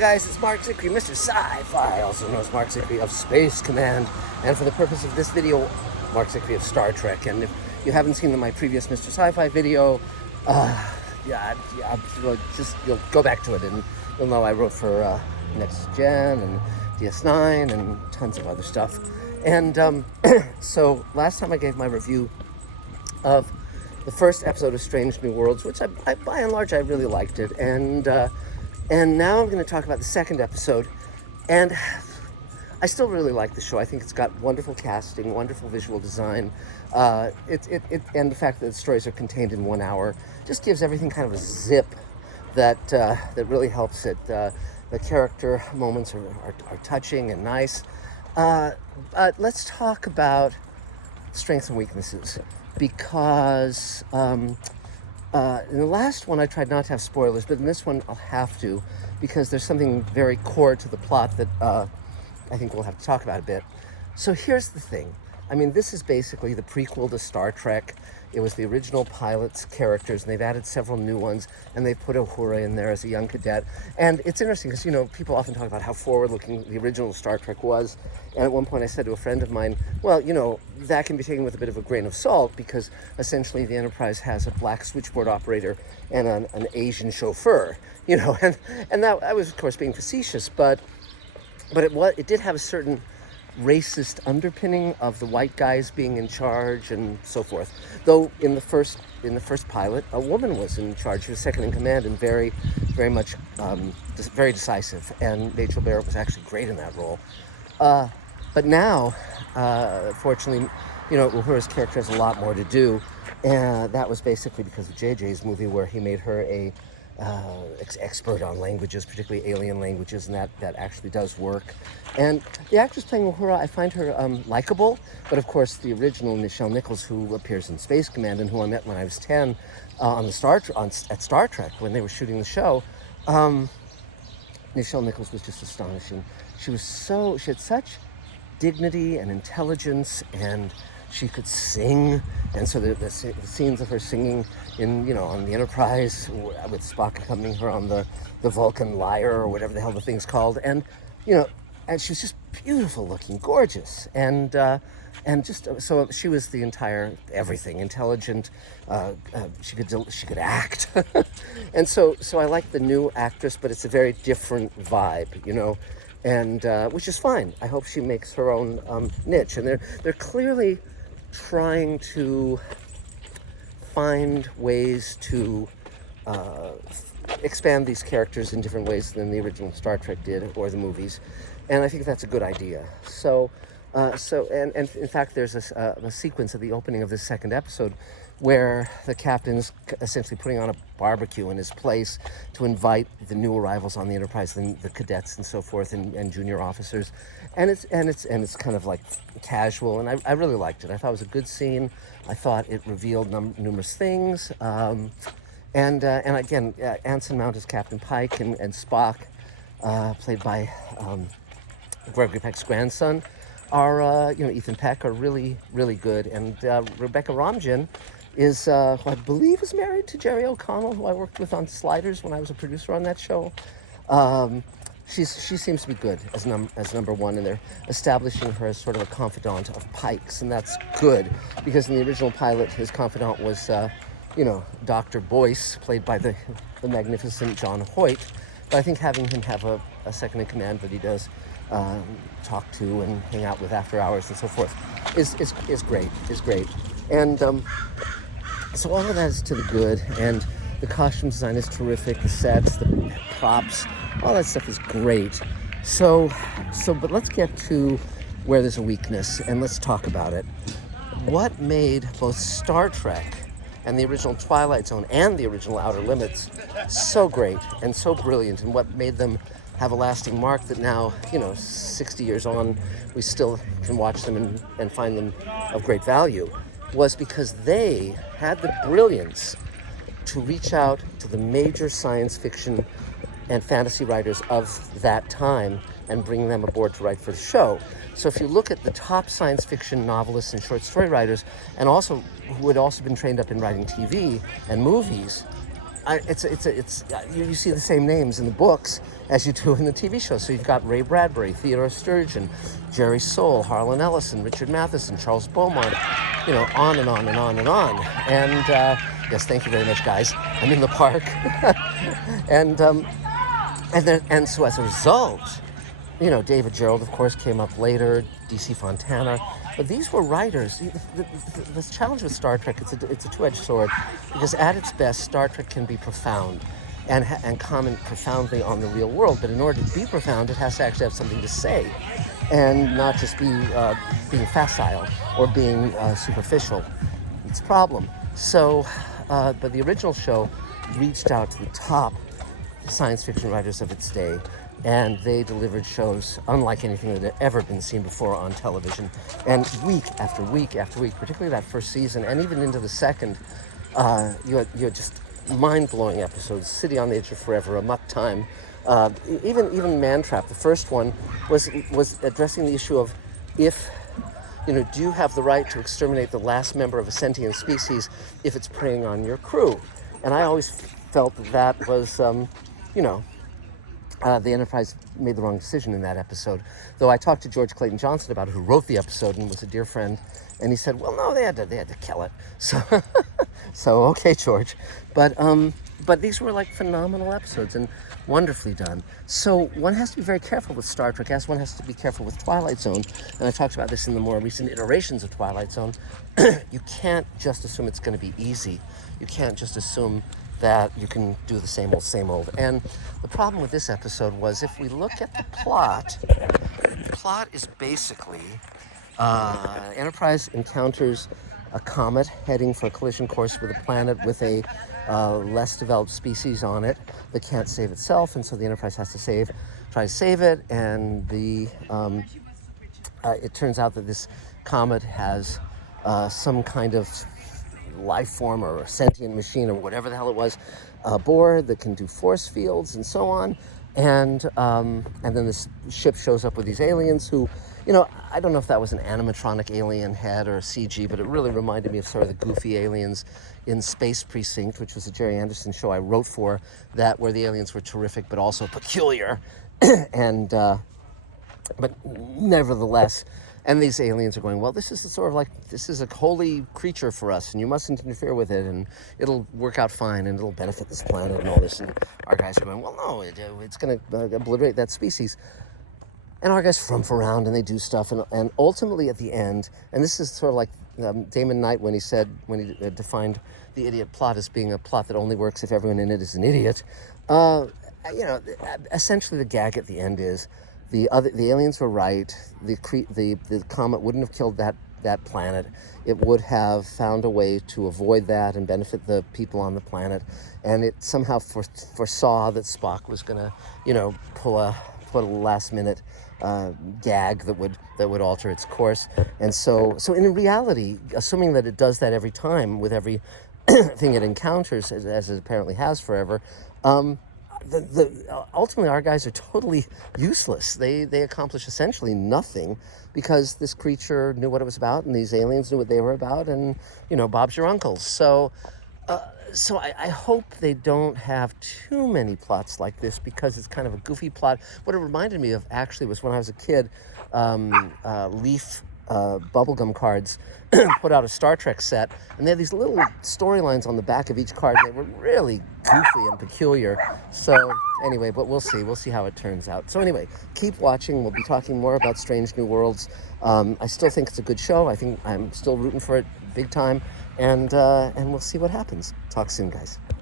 Guys, it's Mark Zickery, Mr. Sci-Fi, also known as Mark Zickery of Space Command, and for the purpose of this video, Mark Zickery of Star Trek. And if you haven't seen my previous Mr. Sci-Fi video, you'll go back to it and you'll know I wrote for Next Gen and DS9 and tons of other stuff. And so last time I gave my review of the first episode of Strange New Worlds, which I by and large I really liked it, and now I'm going to talk about the second episode, and I still really like the show. I think it's got wonderful casting, wonderful visual design, and the fact that the stories are contained in 1 hour just gives everything kind of a zip that really helps it. The character moments are touching and nice. Let's talk about strengths and weaknesses, because in the last one I tried not to have spoilers, but in this one I'll have to, because there's something very core to the plot that I think we'll have to talk about a bit. So here's the thing. I mean, this is basically the prequel to Star Trek. It was the original pilot's characters, and they've added several new ones, and they've put Uhura in there as a young cadet. And it's interesting because, you know, people often talk about how forward-looking the original Star Trek was. And at one point I said to a friend of mine, well, you know, that can be taken with a bit of a grain of salt, because essentially the Enterprise has a black switchboard operator and an Asian chauffeur, you know. And that I was, of course, being facetious, but it did have a certain racist underpinning of the white guys being in charge and so forth. Though in the first pilot, a woman was in charge. She was second in command and very, very much very decisive. And Rachel Barrett was actually great in that role. But now, fortunately, you know, Uhura's character has a lot more to do, and that was basically because of JJ's movie, where he made her a expert on languages, particularly alien languages, and that actually does work. And the actress playing Uhura, I find her likable, but of course the original Nichols, who appears in Space Command and who I met when I was 10 at Star Trek when they were shooting the show, Nichols was just astonishing. She had such dignity and intelligence, and she could sing, and so the scenes of her singing on the Enterprise with Spock accompanying her on the Vulcan lyre or whatever the hell the thing's called, and and she was just beautiful looking, gorgeous, and just so she was the entire everything, intelligent. She could act, and so I like the new actress, but it's a very different vibe, you know. And which is fine. I hope she makes her own niche, and they're clearly trying to find ways to expand these characters in different ways than the original Star Trek did, or the movies, and I think that's a good idea. So in fact, there's a sequence at the opening of this second episode where the captain's essentially putting on a barbecue in his place to invite the new arrivals on the Enterprise, the cadets and so forth, and junior officers, and it's kind of like casual, and I really liked it. I thought it was a good scene. I thought it revealed numerous things, and again, Anson Mount as Captain Pike, and Spock, played by Gregory Peck's grandson, are Ethan Peck, are really, really good, and Rebecca Romijn is, who I believe is married to Jerry O'Connell, who I worked with on Sliders when I was a producer on that show. She seems to be good as number one, and they're establishing her as sort of a confidant of Pike's, and that's good, because in the original pilot, his confidant was, Dr. Boyce, played by the magnificent John Hoyt. But I think having him have a second in command that he does talk to and hang out with after hours and so forth is great. And so all of that is to the good, and the costume design is terrific, the sets, the props, all that stuff is great. But let's get to where there's a weakness, and let's talk about it. What made both Star Trek and the original Twilight Zone and the original Outer Limits so great and so brilliant, and what made them have a lasting mark that now, 60 years on, we still can watch them and find them of great value, was because they had the brilliance to reach out to the major science fiction and fantasy writers of that time and bring them aboard to write for the show. So if you look at the top science fiction novelists and short story writers, and also who had also been trained up in writing TV and movies, you see the same names in the books as you do in the TV show. So you've got Ray Bradbury, Theodore Sturgeon, Jerry Soule, Harlan Ellison, Richard Matheson, Charles Beaumont, on and on and on and on. And yes, thank you very much, guys. I'm in the park, and so as a result, David Gerrold, of course, came up later, D.C. Fontana. But these were writers. The challenge with Star Trek, it's a two-edged sword, because at its best, Star Trek can be profound and comment profoundly on the real world. But in order to be profound, it has to actually have something to say, and not just be being facile or being superficial. It's a problem. So, but the original show reached out to the top science fiction writers of its day, and they delivered shows unlike anything that had ever been seen before on television. And week after week after week, particularly that first season, and even into the second, you had just mind-blowing episodes. City on the Edge of Forever, Amok Time, even Mantrap. The first one was addressing the issue of do you have the right to exterminate the last member of a sentient species if it's preying on your crew? And I always felt that was, the Enterprise made the wrong decision in that episode. Though I talked to George Clayton Johnson about it, who wrote the episode and was a dear friend, and he said, well, no, they had to kill it. So okay, George. But these were like phenomenal episodes and wonderfully done. So one has to be very careful with Star Trek, as one has to be careful with Twilight Zone. And I talked about this in the more recent iterations of Twilight Zone. You can't just assume it's going to be easy. You can't just assume that you can do the same old. And the problem with this episode was, if we look at the plot is basically Enterprise encounters a comet heading for a collision course with a planet with a less developed species on it that can't save itself, and so the Enterprise has to try to save it, and it turns out that this comet has some kind of life form or a sentient machine or whatever the hell it was aboard that can do force fields and so on, and then this ship shows up with these aliens who, I don't know if that was an animatronic alien head or a CG, but it really reminded me of sort of the goofy aliens in Space Precinct, which was a Jerry Anderson show I wrote for, where the aliens were terrific but also peculiar, and but nevertheless. And these aliens are going, well, this is a holy creature for us, and you mustn't interfere with it, and it'll work out fine, and it'll benefit this planet and all this. And our guys are going, well, no, it's going to obliterate that species. And our guys frump around, and they do stuff, and ultimately at the end, and this is sort of like Damon Knight when he defined the idiot plot as being a plot that only works if everyone in it is an idiot. Essentially the gag at the end is, the aliens were right. The comet wouldn't have killed that planet. It would have found a way to avoid that and benefit the people on the planet. And it somehow foresaw that Spock was going to, pull a last minute gag that would alter its course. And so in reality, assuming that it does that every time with every thing it encounters, as it apparently has forever, ultimately our guys are totally useless. They accomplish essentially nothing, because this creature knew what it was about, and these aliens knew what they were about, and Bob's your uncle. So I hope they don't have too many plots like this, because it's kind of a goofy plot. What it reminded me of actually was when I was a kid, Leaf bubblegum cards put out a Star Trek set, and they had these little storylines on the back of each card, and they were really goofy and peculiar. So anyway, but we'll see how it turns out. So anyway, keep watching. We'll be talking more about Strange New Worlds. I still think it's a good show. I think I'm still rooting for it big time, and we'll see what happens. Talk soon, guys.